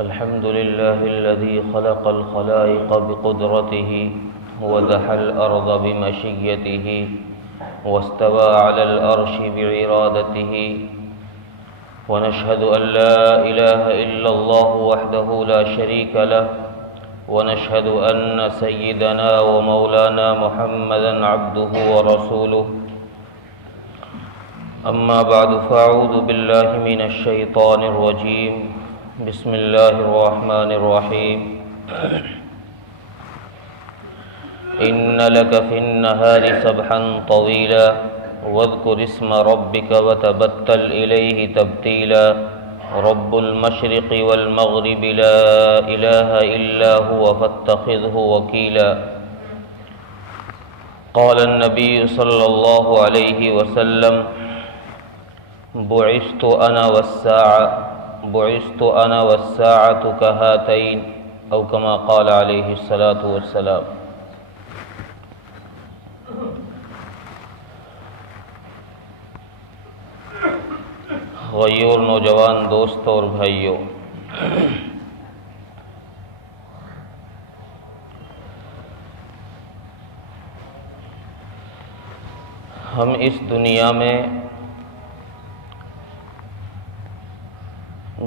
الحمد لله الذي خلق الخلائق بقدرته وزح الأرض بمشيته واستوى على الأرش بعرادته، ونشهد أن لا إله إلا الله وحده لا شريك له، ونشهد أن سيدنا ومولانا محمدًا عبده ورسوله. أما بعد فأعوذ بالله من الشيطان الرجيم. بسم الله الرحمن الرحيم. إن لك في النهار سبحا طويلا واذكر اسم ربك وتبتل إليه تبتيلا، رب المشرق والمغرب لا إله إلا هو فاتخذه وكيلا. قال النبي صلى الله عليه وسلم: بعثت أنا والساعة كهاتين، أو كما قال عليه الصلاة والسلام. غیور نوجوان دوستوں اور بھائیوں، ہم اس دنیا میں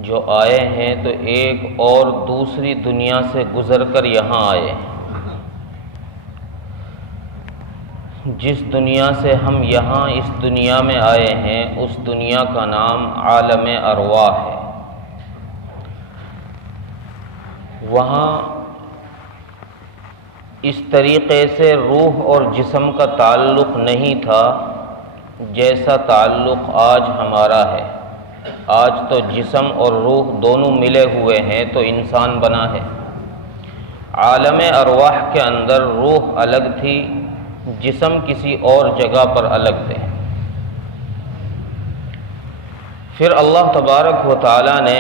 جو آئے ہیں تو ایک اور دوسری دنیا سے گزر کر یہاں آئے ہیں. جس دنیا سے ہم یہاں اس دنیا میں آئے ہیں اس دنیا کا نام عالم ارواح ہے. وہاں اس طریقے سے روح اور جسم کا تعلق نہیں تھا جیسا تعلق آج ہمارا ہے. آج تو جسم اور روح دونوں ملے ہوئے ہیں تو انسان بنا ہے. عالم ارواح کے اندر روح الگ تھی، جسم کسی اور جگہ پر الگ تھے. پھر اللہ تبارک و تعالی نے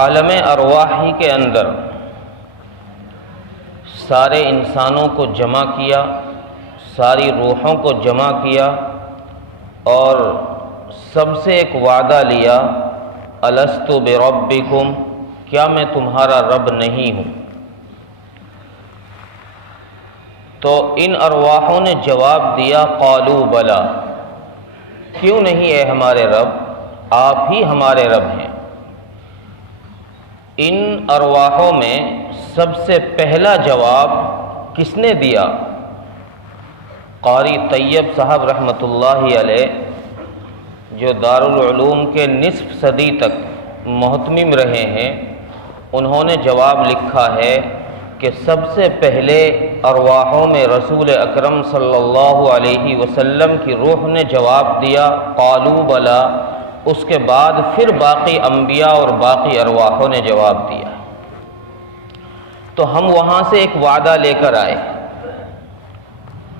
عالم ارواحی کے اندر سارے انسانوں کو جمع کیا، ساری روحوں کو جمع کیا اور سب سے ایک وعدہ لیا: الست بربکم، کیا میں تمہارا رب نہیں ہوں؟ تو ان ارواحوں نے جواب دیا: قالوا بلا، کیوں نہیں اے ہمارے رب، آپ ہی ہمارے رب ہیں. ان ارواحوں میں سب سے پہلا جواب کس نے دیا؟ قاری طیب صاحب رحمۃ اللہ علیہ، جو دارالعلوم کے نصف صدی تک محتمم رہے ہیں، انہوں نے جواب لکھا ہے کہ سب سے پہلے ارواحوں میں رسول اکرم صلی اللہ علیہ وسلم کی روح نے جواب دیا قالوا بلا، اس کے بعد پھر باقی انبیاء اور باقی ارواحوں نے جواب دیا. تو ہم وہاں سے ایک وعدہ لے کر آئے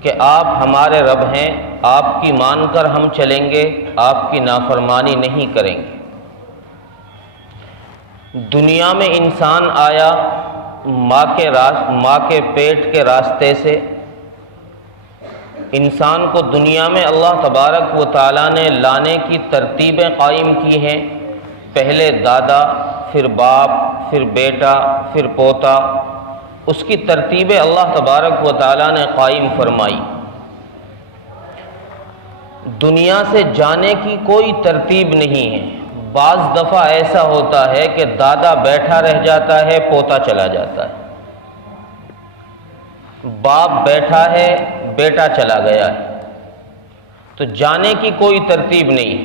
کہ آپ ہمارے رب ہیں، آپ کی مان کر ہم چلیں گے، آپ کی نافرمانی نہیں کریں گے. دنیا میں انسان آیا ماں کے پیٹ کے راستے سے. انسان کو دنیا میں اللہ تبارک و تعالیٰ نے لانے کی ترتیبیں قائم کی ہیں. پہلے دادا، پھر باپ، پھر بیٹا، پھر پوتا. اس کی ترتیبیں اللہ تبارک و تعالیٰ نے قائم فرمائی. دنیا سے جانے کی کوئی ترتیب نہیں ہے. بعض دفعہ ایسا ہوتا ہے کہ دادا بیٹھا رہ جاتا ہے، پوتا چلا جاتا ہے. باپ بیٹھا ہے، بیٹا چلا گیا ہے. تو جانے کی کوئی ترتیب نہیں.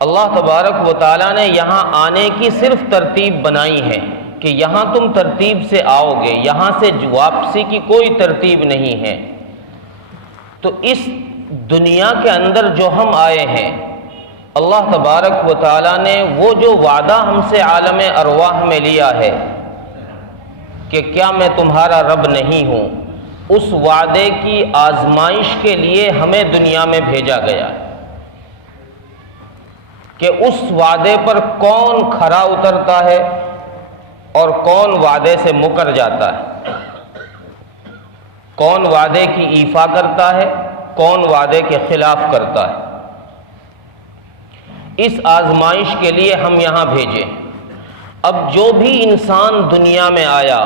اللہ تبارک و تعالیٰ نے یہاں آنے کی صرف ترتیب بنائی ہے کہ یہاں تم ترتیب سے آؤ گے، یہاں سے واپسی کی کوئی ترتیب نہیں ہے. تو اس دنیا کے اندر جو ہم آئے ہیں، اللہ تبارک و تعالیٰ نے وہ جو وعدہ ہم سے عالم ارواح میں لیا ہے کہ کیا میں تمہارا رب نہیں ہوں، اس وعدے کی آزمائش کے لیے ہمیں دنیا میں بھیجا گیا ہے کہ اس وعدے پر کون کھرا اترتا ہے اور کون وعدے سے مکر جاتا ہے. کون وعدے کی ایفا کرتا ہے، کون وعدے کے خلاف کرتا ہے. اس آزمائش کے لیے ہم یہاں بھیجے۔ اب جو بھی انسان دنیا میں آیا،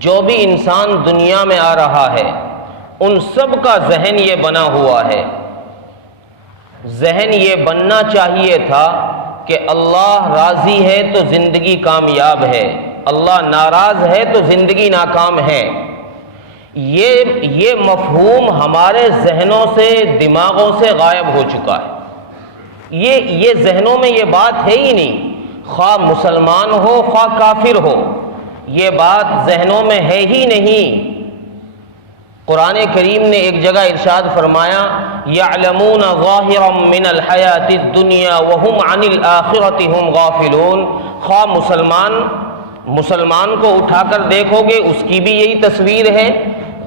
جو بھی انسان دنیا میں آ رہا ہے، ان سب کا ذہن یہ بنا ہوا ہے، ذہن یہ بننا چاہیے تھا کہ اللہ راضی ہے تو زندگی کامیاب ہے، اللہ ناراض ہے تو زندگی ناکام ہے۔ یہ مفہوم ہمارے ذہنوں سے، دماغوں سے غائب ہو چکا ہے۔ یہ ذہنوں میں یہ بات ہے ہی نہیں، خواہ مسلمان ہو خواہ کافر ہو، یہ بات ذہنوں میں ہے ہی نہیں۔ قرآن کریم نے ایک جگہ ارشاد فرمایا یعلمون ظاہرا من الحیات الدنیا وہم عن الآخرۃ ہم غافلون۔ خواہ مسلمان کو اٹھا کر دیکھو گے اس کی بھی یہی تصویر ہے،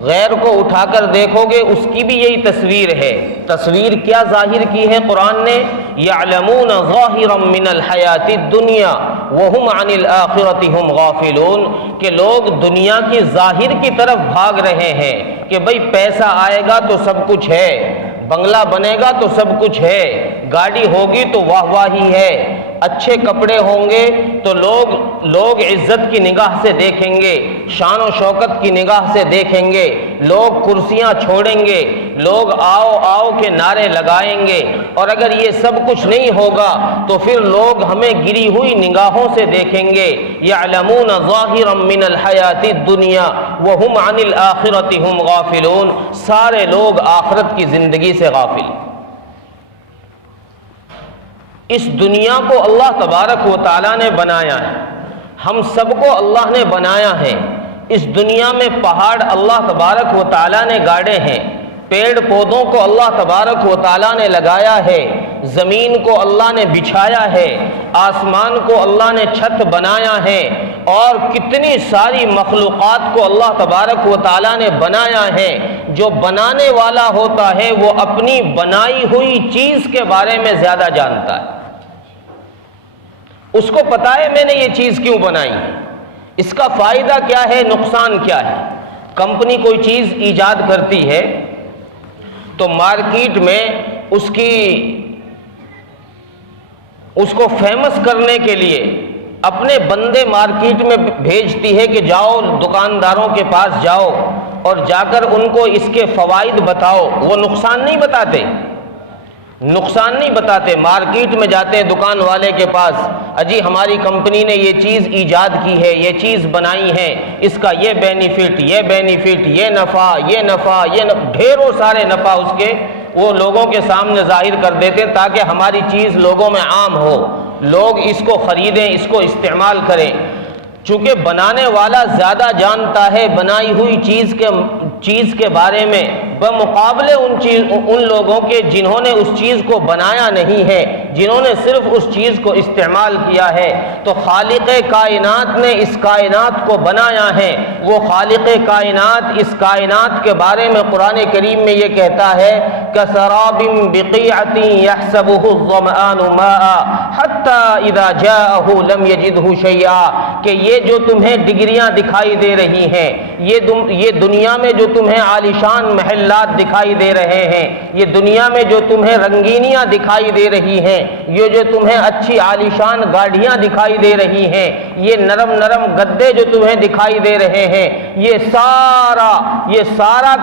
غیر کو اٹھا کر دیکھو گے اس کی بھی یہی تصویر ہے۔ تصویر کیا ظاہر کی ہے قرآن نے؟ یعلمون ظاہرا من الحیات الدنیا وہم عن الآخرۃ ہم غافلون، کہ لوگ دنیا کی ظاہر کی طرف بھاگ رہے ہیں کہ بھئی پیسہ آئے گا تو سب کچھ ہے، بنگلہ بنے گا تو سب کچھ ہے، گاڑی ہوگی تو واہ واہی ہے، اچھے کپڑے ہوں گے تو لوگ عزت کی نگاہ سے دیکھیں گے، شان و شوکت کی نگاہ سے دیکھیں گے، لوگ کرسیاں چھوڑیں گے، لوگ آؤ آؤ کے نعرے لگائیں گے، اور اگر یہ سب کچھ نہیں ہوگا تو پھر لوگ ہمیں گری ہوئی نگاہوں سے دیکھیں گے۔ یعلمون ظاہرا من الحیات الدنیا وہم عن الآخرۃ ہم غافلون، سارے لوگ آخرت کی زندگی سے غافل۔ اس دنیا کو اللہ تبارک و تعالیٰ نے بنایا ہے، ہم سب کو اللہ نے بنایا ہے۔ اس دنیا میں پہاڑ اللہ تبارک و تعالیٰ نے گاڑے ہیں، پیڑ پودوں کو اللہ تبارک و تعالیٰ نے لگایا ہے، زمین کو اللہ نے بچھایا ہے، آسمان کو اللہ نے چھت بنایا ہے، اور کتنی ساری مخلوقات کو اللہ تبارک و تعالیٰ نے بنایا ہے۔ جو بنانے والا ہوتا ہے وہ اپنی بنائی ہوئی چیز کے بارے میں زیادہ جانتا ہے، اس کو پتا ہے میں نے یہ چیز کیوں بنائی ہے، اس کا فائدہ کیا ہے، نقصان کیا ہے۔ کمپنی کوئی چیز ایجاد کرتی ہے تو مارکیٹ میں اس کو فیمس کرنے کے لیے اپنے بندے مارکیٹ میں بھیجتی ہے کہ جاؤ دکانداروں کے پاس جاؤ اور جا کر ان کو اس کے فوائد بتاؤ۔ وہ نقصان نہیں بتاتے، مارکیٹ میں جاتے ہیں دکان والے کے پاس، اجی ہماری کمپنی نے یہ چیز ایجاد کی ہے، یہ چیز بنائی ہے، اس کا یہ بینیفٹ، یہ نفع، ڈھیروں سارے نفع اس کے وہ لوگوں کے سامنے ظاہر کر دیتے ہیں تاکہ ہماری چیز لوگوں میں عام ہو، لوگ اس کو خریدیں، اس کو استعمال کریں۔ چونکہ بنانے والا زیادہ جانتا ہے بنائی ہوئی چیز کے بارے میں بمقابلے ان لوگوں کے جنہوں نے اس چیز کو بنایا نہیں ہے، جنہوں نے صرف اس چیز کو استعمال کیا ہے۔ تو خالق کائنات نے اس کائنات کو بنایا ہے، وہ خالق کائنات اس کائنات کے بارے میں قرآن کریم میں یہ کہتا ہے کسراب بقیعۃ یحسبہ الظمآن ماء حتی اذا جاءہ لم یجدہ شیئا، کہ یہ جو تمہیں ڈگریاں دکھائی دے رہی ہیں، یہ دنیا میں جو تمہیں عالیشان محلات دکھائی دے رہے ہیں، یہ دنیا میں جو تمہیں رنگینیاں دکھائی دے رہی ہیں، یہ جو تمہیں اچھی عالیشان گاڑیاں دکھائی دے رہی ہیں، یہ نرم گدے جو تمہیں دکھائی دے رہے ہیں، یہ سارا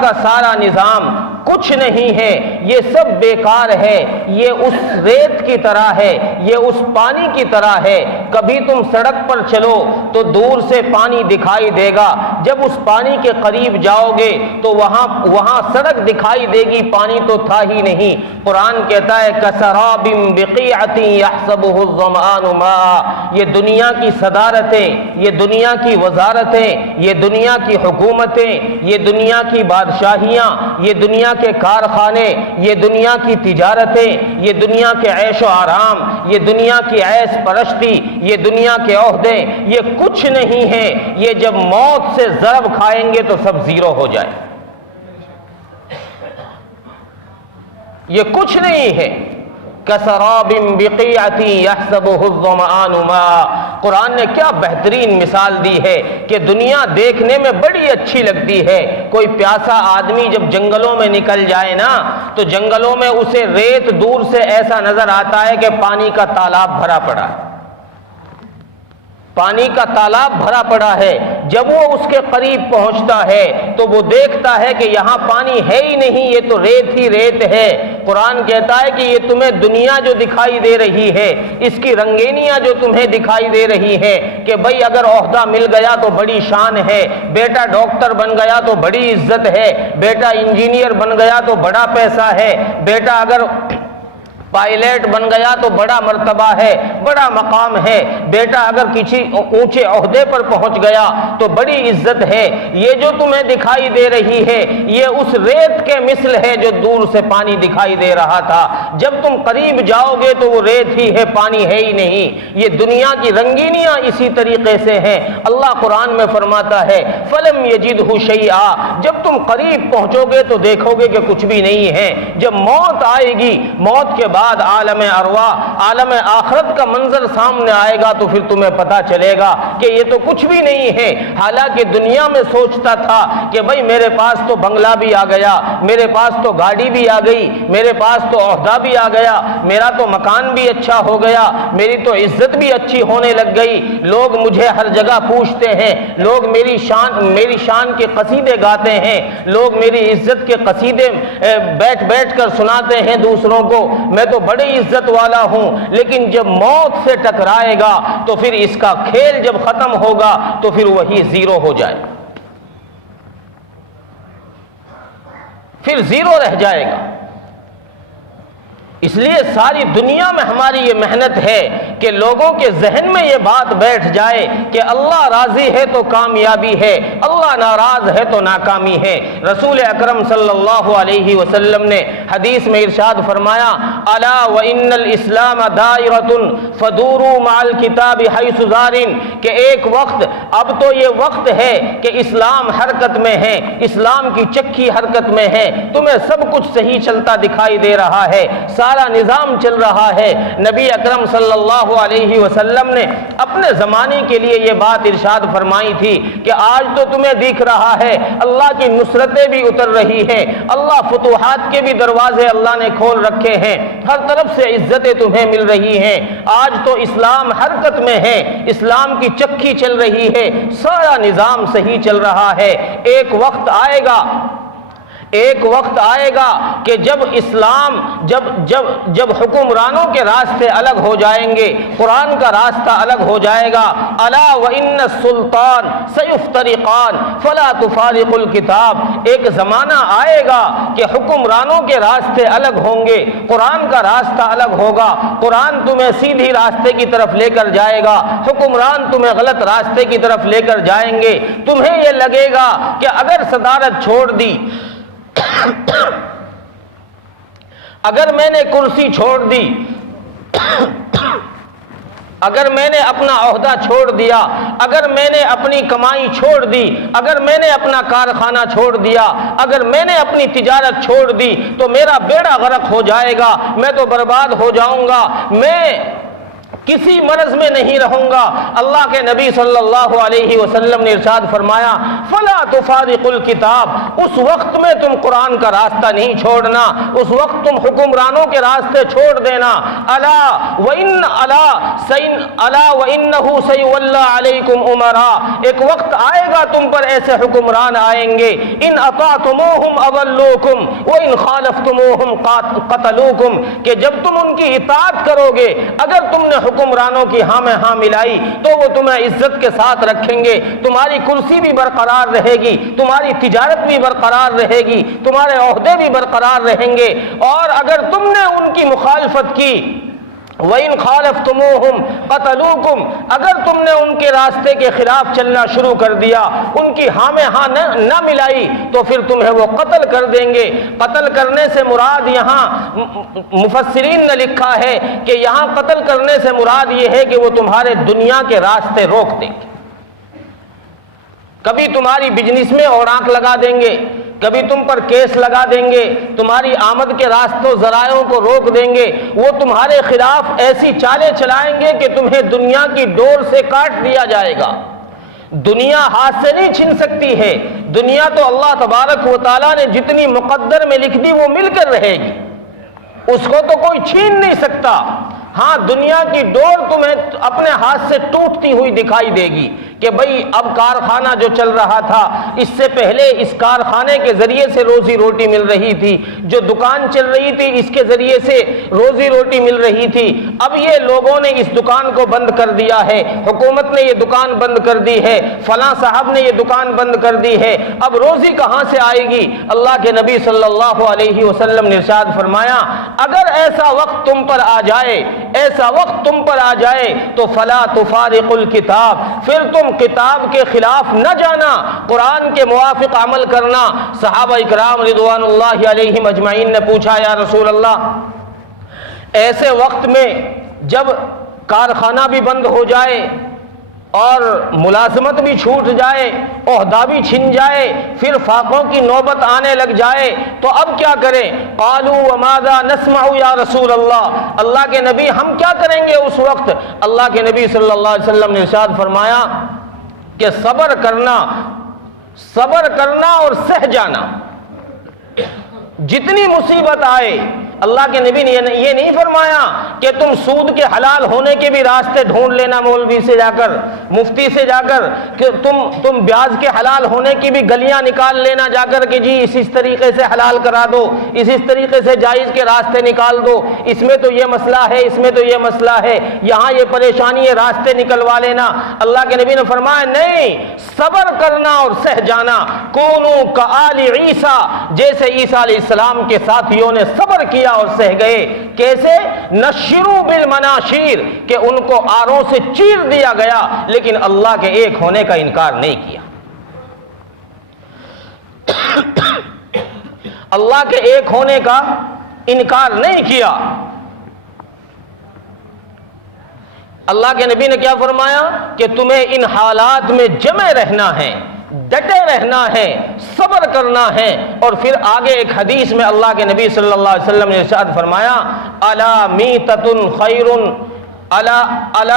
کا سارا نظام کچھ نہیں ہے، یہ سب بیکار ہے، یہ اس ریت کی طرح ہے، یہ اس پانی کی طرح ہے۔ کبھی تم سڑک پر چلو تو دور سے پانی دکھائی دے گا، جب اس پانی کے قریب جاؤ گے تو وہاں سڑک دکھائی دے گی، پانی تو تھا ہی نہیں۔ قرآن کہتا ہے کسراب بقیعۃ یحسبہ الظمآن ماء، یہ دنیا کی صدارتیں، یہ دنیا کی وزارتیں، یہ دنیا کی حکومتیں، یہ دنیا کی بادشاہیاں، یہ دنیا کے کارخانے، یہ دنیا کی تجارتیں، یہ دنیا کے عیش و آرام، یہ دنیا کی عیش پرستی، یہ دنیا کے عہدے، یہ کچھ نہیں ہے، یہ جب موت سے ضرب کھائیں گے تو سب زیرو ہو جائے، یہ کچھ نہیں ہے۔ کسراب بقیعۃ یحسبہ الظمآن ماء قرآن نے کیا بہترین مثال دی ہے کہ دنیا دیکھنے میں بڑی اچھی لگتی ہے۔ کوئی پیاسا آدمی جب جنگلوں میں نکل جائے نا تو جنگلوں میں اسے ریت دور سے ایسا نظر آتا ہے کہ پانی کا تالاب بھرا پڑا ہے، پانی کا تالاب بھرا پڑا ہے۔ جب وہ اس کے قریب پہنچتا ہے تو وہ دیکھتا ہے کہ یہاں پانی ہے ہی نہیں، یہ تو ریت ہی ریت ہے۔ قرآن کہتا ہے کہ یہ تمہیں دنیا جو دکھائی دے رہی ہے، اس کی رنگینیاں جو تمہیں دکھائی دے رہی ہے کہ بھئی اگر عہدہ مل گیا تو بڑی شان ہے، بیٹا ڈاکٹر بن گیا تو بڑی عزت ہے، بیٹا انجینئر بن گیا تو بڑا پیسہ ہے، بیٹا اگر پائلٹ بن گیا تو بڑا مرتبہ ہے، بڑا مقام ہے، بیٹا اگر کسی اونچے عہدے پر پہنچ گیا تو بڑی عزت ہے۔ یہ جو تمہیں دکھائی دے رہی ہے یہ اس ریت کے مثل ہے جو دور سے پانی دکھائی دے رہا تھا، جب تم قریب جاؤ گے تو وہ ریت ہی ہے، پانی ہے ہی نہیں۔ یہ دنیا کی رنگینیاں اسی طریقے سے ہیں۔ اللہ قرآن میں فرماتا ہے فَلَمْ يَجِدْهُ شَيْئًا، جب تم قریب پہنچو گے تو دیکھو گے کہ کچھ بھی نہیں ہے۔ جب موت آئے گی، موت کے بعد عالم ارواح، عالم آخرت کا منظر سامنے آئے گا تو پھر تمہیں پتا چلے گا کہ یہ تو کچھ بھی نہیں ہے۔ حالانکہ دنیا میں سوچتا تھا کہ بھئی میرے پاس تو بنگلہ بھی آ گیا، میرے پاس تو گاڑی بھی آ گئی، میرے پاس تو عہدہ بھی آ گیا، میرا تو مکان بھی اچھا ہو گیا، میری تو عزت بھی اچھی ہونے لگ گئی، لوگ مجھے ہر جگہ پوچھتے ہیں، لوگ میری شان کے قصیدے گاتے ہیں، لوگ میری عزت کے قصیدے بیٹھ بیٹھ کر سناتے ہیں دوسروں کو، میں تو بڑی عزت والا ہوں۔ لیکن جب موت سے ٹکرائے گا تو پھر اس کا کھیل جب ختم ہوگا تو پھر وہی زیرو ہو جائے گا، پھر زیرو رہ جائے گا۔ اس لیے ساری دنیا میں ہماری یہ محنت ہے کہ لوگوں کے ذہن میں یہ بات بیٹھ جائے کہ اللہ راضی ہے تو کامیابی ہے، اللہ ناراض ہے تو ناکامی ہے۔ رسول اکرم صلی اللہ علیہ وسلم نے حدیث میں ارشاد فرمایا الا وان الاسلام دائرۃ فدوروا مع الکتاب حیث زار، کہ ایک وقت، اب تو یہ وقت ہے کہ اسلام حرکت میں ہے، اسلام کی چکی حرکت میں ہے، تمہیں سب کچھ صحیح چلتا دکھائی دے رہا ہے، سارا نظام چل رہا ہے۔ نبی اکرم صلی اللہ علیہ وسلم نے اپنے زمانے کے لیے یہ بات ارشاد فرمائی تھی کہ آج تو تمہیں دکھ رہا ہے اللہ کی نصرتیں بھی اتر رہی ہیں، اللہ فتوحات کے بھی دروازے اللہ نے کھول رکھے ہیں، ہر طرف سے عزتیں تمہیں مل رہی ہیں، آج تو اسلام حرکت میں ہے، اسلام کی چکی چل رہی ہے، سارا نظام صحیح چل رہا ہے۔ ایک وقت آئے گا کہ جب اسلام جب حکمرانوں کے راستے الگ ہو جائیں گے، قرآن کا راستہ الگ ہو جائے گا۔ الا وان السلطان سیفترقان فلا تفارق الکتاب، ایک زمانہ آئے گا کہ حکمرانوں کے راستے الگ ہوں گے، قرآن کا راستہ الگ ہوگا، قرآن تمہیں سیدھی راستے کی طرف لے کر جائے گا، حکمران تمہیں غلط راستے کی طرف لے کر جائیں گے۔ تمہیں یہ لگے گا کہ اگر صدارت چھوڑ دی، اگر میں نے کرسی چھوڑ دی، اگر میں نے اپنا عہدہ چھوڑ دیا، اگر میں نے اپنی کمائی چھوڑ دی، اگر میں نے اپنا کارخانہ چھوڑ دیا، اگر میں نے اپنی تجارت چھوڑ دی تو میرا بیڑا غرق ہو جائے گا، میں تو برباد ہو جاؤں گا، میں کسی مرض میں نہیں رہوں گا۔ اللہ کے نبی صلی اللہ علیہ وسلم نے ارشاد فرمایا فلا تفارق الکتاب، اس وقت میں تم قرآن کا راستہ نہیں چھوڑنا، اس وقت تم حکمرانوں کے راستے چھوڑ دینا۔ الا وانہ سیولی علیکم امراء، ایک وقت آئے گا تم پر ایسے حکمران آئیں گے، ان اطعتموہم اضلوکم وان خالفتموہم قتلوکم، کہ جب تم ان کی اطاعت کرو گے، اگر تم نے حکمرانوں کی ہاں میں ہاں ملائی تو وہ تمہیں عزت کے ساتھ رکھیں گے، تمہاری کرسی بھی برقرار رہے گی، تمہاری تجارت بھی برقرار رہے گی، تمہارے عہدے بھی برقرار رہیں گے، اور اگر تم نے ان کی مخالفت کی وَإِنْ خَالَفْتُمُوهُمْ قَتَلُوكُمْ، اگر تم نے ان کے راستے کے خلاف چلنا شروع کر دیا، ان کی ہاں میں ہاں نہ ملائی تو پھر تمہیں وہ قتل کر دیں گے۔ قتل کرنے سے مراد یہاں مفسرین نے لکھا ہے کہ یہاں قتل کرنے سے مراد یہ ہے کہ وہ تمہارے دنیا کے راستے روک دیں گے، کبھی تمہاری بزنس میں اوڑاک لگا دیں گے، کبھی تم پر کیس لگا دیں گے، تمہاری آمد کے راستوں ذرائعوں کو روک دیں گے، وہ تمہارے خلاف ایسی چالیں چلائیں گے کہ تمہیں دنیا کی ڈور سے کاٹ دیا جائے گا۔ دنیا ہاتھ سے نہیں چھن سکتی ہے، دنیا تو اللہ تبارک و تعالیٰ نے جتنی مقدر میں لکھ دی وہ مل کر رہے گی، اس کو تو کوئی چھین نہیں سکتا۔ ہاں دنیا کی ڈور تمہیں اپنے ہاتھ سے ٹوٹتی ہوئی دکھائی دے گی کہ بھئی اب کارخانہ جو چل رہا تھا، اس سے پہلے اس کارخانے کے ذریعے سے روزی روٹی مل رہی تھی، جو دکان چل رہی تھی اس کے ذریعے سے روزی روٹی مل رہی تھی، اب یہ لوگوں نے اس دکان کو بند کر دیا ہے، حکومت نے یہ دکان بند کر دی ہے، فلاں صاحب نے یہ دکان بند کر دی ہے، اب روزی کہاں سے آئے گی؟ اللہ کے نبی صلی اللہ علیہ وسلم نے ارشاد فرمایا اگر ایسا وقت تم پر آ جائے، ایسا وقت تم پر آ جائے تو فلا تفارق الکتاب، پھر تم کتاب کے خلاف نہ جانا، قرآن کے موافق عمل کرنا۔ صحابہ اکرام رضوان اللہ علیہم اجمعین نے پوچھا یا رسول اللہ، ایسے وقت میں جب کارخانہ بھی بند ہو جائے اور ملازمت بھی چھوٹ جائے، عہدہ بھی چھن جائے، پھر فاقوں کی نوبت آنے لگ جائے تو اب کیا کریں؟ قالوا وماذا نسمع یا رسول اللہ، اللہ کے نبی ہم کیا کریں گے اس وقت؟ اللہ کے نبی صلی اللہ علیہ وسلم نے ارشاد فرمایا کہ صبر کرنا اور سہ جانا، جتنی مصیبت آئے۔ اللہ کے نبی نے یہ نہیں فرمایا کہ تم سود کے حلال ہونے کے بھی راستے ڈھونڈ لینا مولوی سے جا کر، مفتی سے جا کر، کہ تم بیاج کے حلال ہونے کی بھی گلیاں نکال لینا جا کر کہ جی اس طریقے سے حلال کرا دو، اس طریقے سے جائز کے راستے نکال دو، اس میں تو یہ مسئلہ ہے، اس میں تو یہ مسئلہ ہے، یہاں یہ پریشانی ہے، راستے نکلوا لینا۔ اللہ کے نبی نے فرمایا نہیں، صبر کرنا اور سہ جانا۔ کونوا کآل عیسیٰ، جیسے عیسیٰ علیہ السلام کے ساتھیوں نے صبر کیا اور سہ گئے۔ کیسے؟ نشروا بالمناشیر، کہ ان کو آروں سے چیر دیا گیا لیکن اللہ کے ایک ہونے کا انکار نہیں کیا، اللہ کے ایک ہونے کا انکار نہیں کیا۔ اللہ کے نبی نے کیا فرمایا کہ تمہیں ان حالات میں جمع رہنا ہے، ڈٹے رہنا ہے، صبر کرنا ہے۔ اور پھر آگے ایک حدیث میں اللہ کے نبی صلی اللہ علیہ وسلم نے ارشاد فرمایا الا میتۃ خیر، الا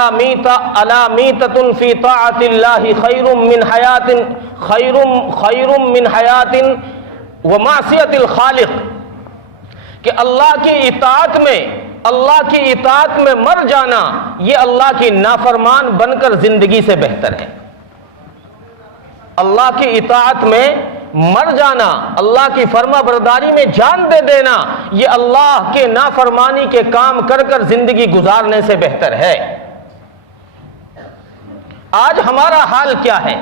میتۃ فی طاعۃ اللہ خیر من حیات ومعصیۃ الخالق، کہ اللہ کی اطاعت میں مر جانا یہ اللہ کی نافرمان بن کر زندگی سے بہتر ہے۔ اللہ کی اطاعت میں مر جانا، اللہ کی فرما برداری میں جان دے دینا، یہ اللہ کے نافرمانی کے کام کر کر زندگی گزارنے سے بہتر ہے۔ آج ہمارا حال کیا ہے؟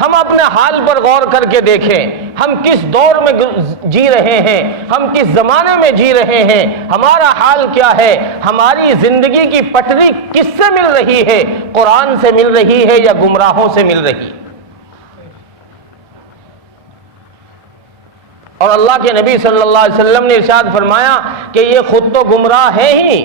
ہم اپنے حال پر غور کر کے دیکھیں، ہم کس دور میں جی رہے ہیں، ہم کس زمانے میں جی رہے ہیں، ہمارا حال کیا ہے؟ ہماری زندگی کی پٹری کس سے مل رہی ہے؟ قرآن سے مل رہی ہے یا گمراہوں سے مل رہی؟ اور اللہ کے نبی صلی اللہ علیہ وسلم نے ارشاد فرمایا کہ یہ خود تو گمراہ ہے ہی،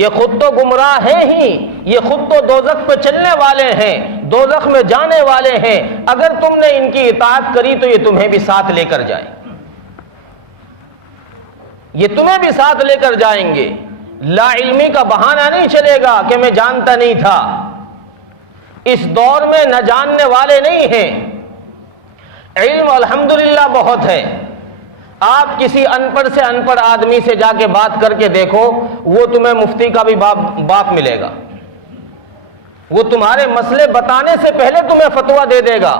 یہ خود تو گمراہ ہے ہی، یہ خود تو دوزخ پہ چلنے والے ہیں، دوزخ میں جانے والے ہیں، اگر تم نے ان کی اطاعت کری تو یہ تمہیں بھی ساتھ لے کر جائیں، یہ تمہیں بھی ساتھ لے کر جائیں گے۔ لا علمی کا بہانہ نہیں چلے گا کہ میں جانتا نہیں تھا، اس دور میں نہ جاننے والے نہیں ہیں، علم الحمدللہ بہت ہے۔ آپ کسی ان پڑھ سے ان پڑھ آدمی سے جا کے بات کر کے دیکھو، وہ تمہیں مفتی کا بھی باپ ملے گا، وہ تمہارے مسئلے بتانے سے پہلے تمہیں فتویٰ دے دے گا۔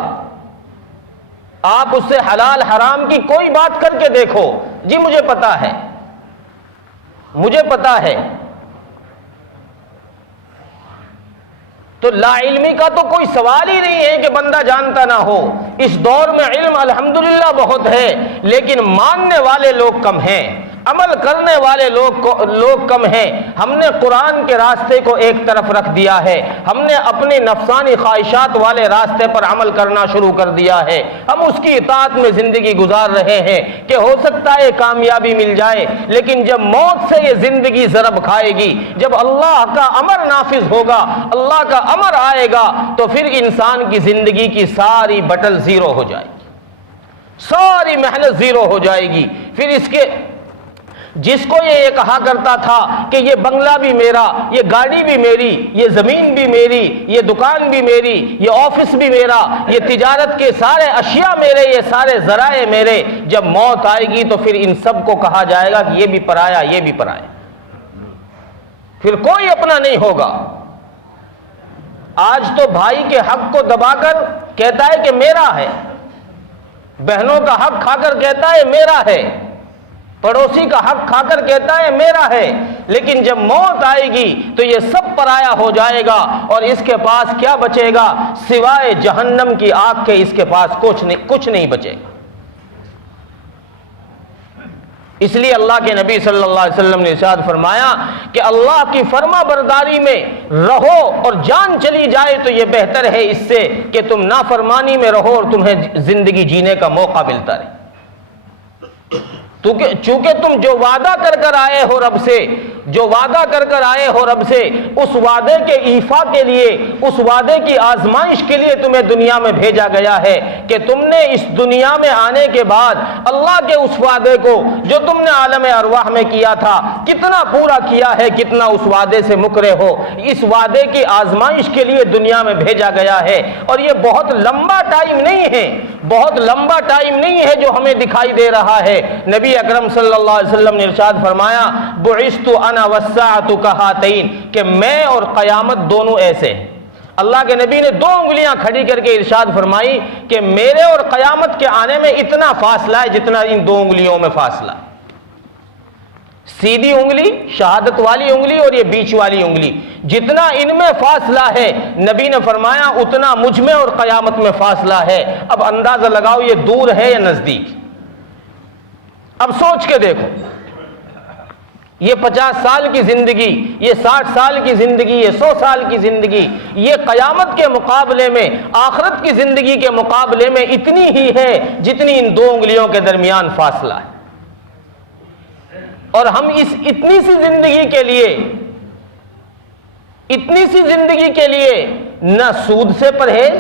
آپ اس سے حلال حرام کی کوئی بات کر کے دیکھو، جی مجھے پتا ہے، مجھے پتا ہے۔ تو لا علمی کا تو کوئی سوال ہی نہیں ہے کہ بندہ جانتا نہ ہو۔ اس دور میں علم الحمدللہ بہت ہے، لیکن ماننے والے لوگ کم ہیں، عمل کرنے والے لوگ کم ہیں۔ ہم نے قرآن کے راستے کو ایک طرف رکھ دیا ہے، ہم نے اپنی نفسانی خواہشات والے راستے پر عمل کرنا شروع کر دیا ہے، ہم اس کی اطاعت میں زندگی گزار رہے ہیں کہ ہو سکتا ہے کامیابی مل جائے، لیکن جب موت سے یہ زندگی ضرب کھائے گی، جب اللہ کا امر نافذ ہوگا، اللہ کا امر آئے گا، تو پھر انسان کی زندگی کی ساری بٹل زیرو ہو جائے گی۔ ساری محنت زیرو ہو جائے گی۔ پھر اس کے جس کو یہ کہا کرتا تھا کہ یہ بنگلہ بھی میرا، یہ گاڑی بھی میری، یہ زمین بھی میری، یہ دکان بھی میری، یہ آفس بھی میرا، یہ تجارت کے سارے اشیاء میرے، یہ سارے ذرائع میرے، جب موت آئے گی تو پھر ان سب کو کہا جائے گا کہ یہ بھی پرایا، یہ بھی پرایا، پھر کوئی اپنا نہیں ہوگا۔ آج تو بھائی کے حق کو دبا کر کہتا ہے کہ میرا ہے، بہنوں کا حق کھا کر کہتا ہے میرا ہے، پڑوسی کا حق کھا کر کہتا ہے میرا ہے، لیکن جب موت آئے گی تو یہ سب پرایا ہو جائے گا، اور اس کے پاس کیا بچے گا سوائے جہنم کی آگ کے؟ اس کے پاس کچھ نہیں بچے گا۔ اس لیے اللہ کے نبی صلی اللہ علیہ وسلم نے ارشاد فرمایا کہ اللہ کی فرما برداری میں رہو اور جان چلی جائے تو یہ بہتر ہے اس سے کہ تم نافرمانی میں رہو اور تمہیں زندگی جینے کا موقع ملتا رہے۔ چونکہ تم جو وعدہ کر کر آئے ہو رب سے، جو وعدہ کر کر آئے ہو رب سے، اس وعدے کے ایفا کے لیے، اس وعدے کی آزمائش کے لیے تمہیں دنیا میں بھیجا گیا ہے کہ تم نے اس دنیا میں آنے کے بعد اللہ کے اس وعدے کو جو تم نے عالم ارواح میں کیا تھا کتنا پورا کیا ہے، کتنا اس وعدے سے مکرے ہو۔ اس وعدے کی آزمائش کے لیے دنیا میں بھیجا گیا ہے، اور یہ بہت لمبا ٹائم نہیں ہے، بہت لمبا ٹائم نہیں ہے جو ہمیں دکھائی دے رہا ہے۔ نبی اکرم صلی اللہ علیہ وسلم نے ارشاد فرمایا بعثت انا والساعۃ کہاتین، کہ میں اور قیامت دونوں ایسے ہیں۔ اللہ کے نبی نے دو انگلیاں کھڑی کر کے ارشاد فرمائی کہ میرے اور قیامت کے آنے میں اتنا فاصلہ ہے جتنا ان دو انگلیوں میں فاصلہ ہے۔ سیدھی انگلی، شہادت والی انگلی، اور یہ بیچ والی انگلی، جتنا ان میں فاصلہ ہے نبی نے فرمایا اتنا مجھ میں اور قیامت میں فاصلہ ہے۔ اب اندازہ لگاؤ یہ دور ہے یا نزدیک؟ اب سوچ کے دیکھو، یہ 50 سال کی زندگی، یہ 60 سال کی زندگی، یہ 100 سال کی زندگی، یہ قیامت کے مقابلے میں، آخرت کی زندگی کے مقابلے میں اتنی ہی ہے جتنی ان دو انگلیوں کے درمیان فاصلہ ہے۔ اور ہم اس اتنی سی زندگی کے لیے نہ سود سے پرہیز،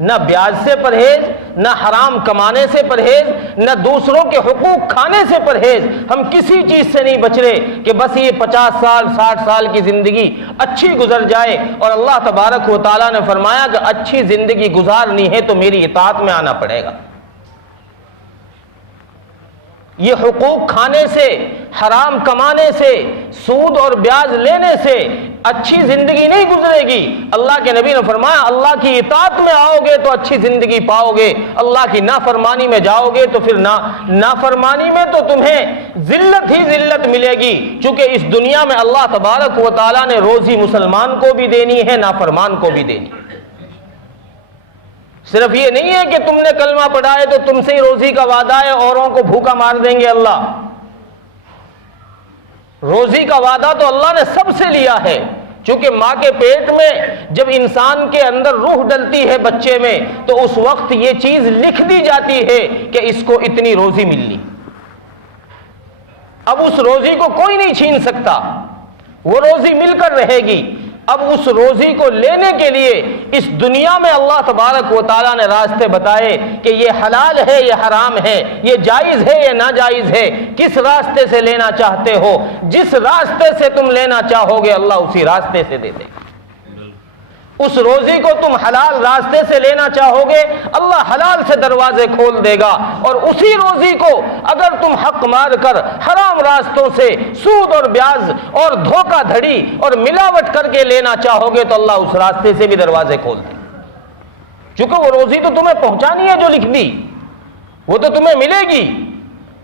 نہ بیاج سے پرہیز، نہ حرام کمانے سے پرہیز، نہ دوسروں کے حقوق کھانے سے پرہیز، ہم کسی چیز سے نہیں بچ رہے کہ بس یہ 50 سال 60 سال کی زندگی اچھی گزر جائے۔ اور اللہ تبارک و تعالیٰ نے فرمایا کہ اچھی زندگی گزارنی ہے تو میری اطاعت میں آنا پڑے گا۔ یہ حقوق کھانے سے، حرام کمانے سے، سود اور بیاج لینے سے اچھی زندگی نہیں گزرے گی۔ اللہ کے نبی نے فرمایا اللہ کی اطاعت میں آؤ گے تو اچھی زندگی پاؤ گے، اللہ کی نافرمانی میں جاؤ گے تو پھر نافرمانی میں تو تمہیں ذلت ہی ذلت ملے گی، چونکہ اس دنیا میں اللہ تبارک و تعالیٰ نے روزی مسلمان کو بھی دینی ہے، نافرمان کو بھی دینی ہے۔ صرف یہ نہیں ہے کہ تم نے کلمہ پڑھا ہے تو تم سے ہی روزی کا وعدہ ہے، اوروں کو بھوکا مار دیں گے اللہ۔ روزی کا وعدہ تو اللہ نے سب سے لیا ہے، چونکہ ماں کے پیٹ میں جب انسان کے اندر روح ڈلتی ہے بچے میں تو اس وقت یہ چیز لکھ دی جاتی ہے کہ اس کو اتنی روزی ملنی۔ اب اس روزی کو کوئی نہیں چھین سکتا، وہ روزی مل کر رہے گی۔ اب اس روزی کو لینے کے لیے اس دنیا میں اللہ تبارک و تعالیٰ نے راستے بتائے کہ یہ حلال ہے، یہ حرام ہے، یہ جائز ہے، یہ ناجائز ہے، کس راستے سے لینا چاہتے ہو۔ جس راستے سے تم لینا چاہو گے اللہ اسی راستے سے دے دے گا۔ اس روزی کو تم حلال راستے سے لینا چاہو گے اللہ حلال سے دروازے کھول دے گا، اور اسی روزی کو اگر تم حق مار کر حرام راستوں سے سود اور بیاج اور دھوکہ دھڑی اور ملاوٹ کر کے لینا چاہو گے تو اللہ اس راستے سے بھی دروازے کھول دے گا، چونکہ وہ روزی تو تمہیں پہنچانی ہے جو لکھ دی، وہ تو تمہیں ملے گی،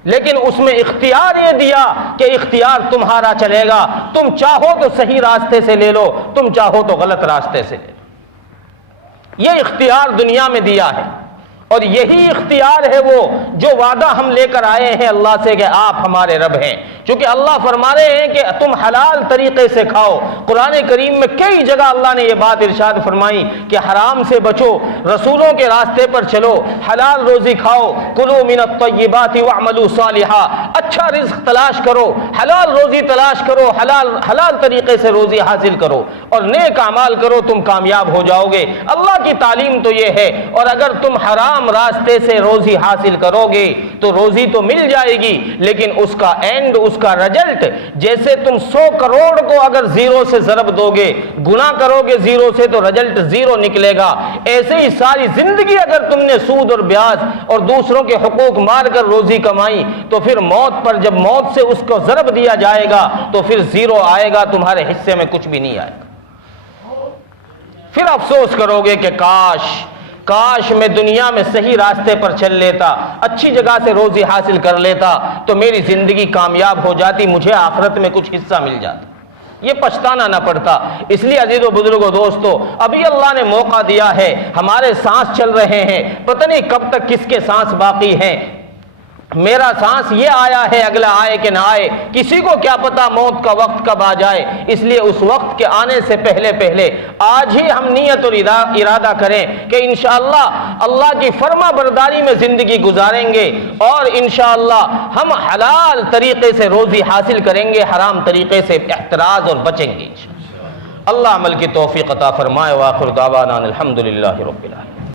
لیکن اس میں اختیار یہ دیا کہ اختیار تمہارا چلے گا، تم چاہو تو صحیح راستے سے لے لو، تم چاہو تو غلط راستے سے لے لو۔ یہ اختیار دنیا میں دیا ہے، اور یہی اختیار ہے وہ جو وعدہ ہم لے کر آئے ہیں اللہ سے کہ آپ ہمارے رب ہیں، چونکہ اللہ فرما رہے ہیں کہ تم حلال طریقے سے کھاؤ۔ قرآن کریم میں کئی جگہ اللہ نے یہ بات ارشاد فرمائی کہ حرام سے بچو، رسولوں کے راستے پر چلو، حلال روزی کھاؤ، کلوا من الطیبات واعملوا صالحا، اچھا رزق تلاش کرو، حلال روزی تلاش کرو، حلال طریقے سے روزی حاصل کرو اور نیک اعمال کرو، تم کامیاب ہو جاؤ گے۔ اللہ کی تعلیم تو یہ ہے، اور اگر تم حرام حرام راستے سے روزی حاصل کرو گے تو روزی تو مل جائے گی، لیکن اس کا اینڈ، اس کا رجلٹ، جیسے تم 100 کروڑ کو اگر زیرو سے ضرب دو گے، گناہ کرو گے زیرو سے تو رجلٹ زیرو نکلے گا، ایسے ہی ساری زندگی اگر تم نے سود اور بیاج اور دوسروں کے حقوق مار کر روزی کمائی تو پھر موت پر جب موت سے اس کو ضرب دیا جائے گا تو پھر زیرو آئے گا، تمہارے حصے میں کچھ بھی نہیں آئے گا۔ پھر افسوس کرو گے کہ کاش میں دنیا میں صحیح راستے پر چل لیتا، اچھی جگہ سے روزی حاصل کر لیتا تو میری زندگی کامیاب ہو جاتی، مجھے آخرت میں کچھ حصہ مل جاتا، یہ پچھتانا نہ پڑتا۔ اس لیے عزیز و بزرگوں دوستو، ابھی اللہ نے موقع دیا ہے، ہمارے سانس چل رہے ہیں، پتہ نہیں کب تک کس کے سانس باقی ہیں، میرا سانس یہ آیا ہے، اگلا آئے کہ نہ آئے، کسی کو کیا پتا موت کا وقت کب آ جائے۔ اس لیے اس وقت کے آنے سے پہلے آج ہی ہم نیت اور ارادہ کریں کہ انشاءاللہ اللہ کی فرما برداری میں زندگی گزاریں گے اور انشاءاللہ ہم حلال طریقے سے روزی حاصل کریں گے، حرام طریقے سے احتراز اور بچیں گے۔ اللہ عمل کی توفیق عطا فرمائے۔ وآخر دعوانا الحمدللہ رب العالمین۔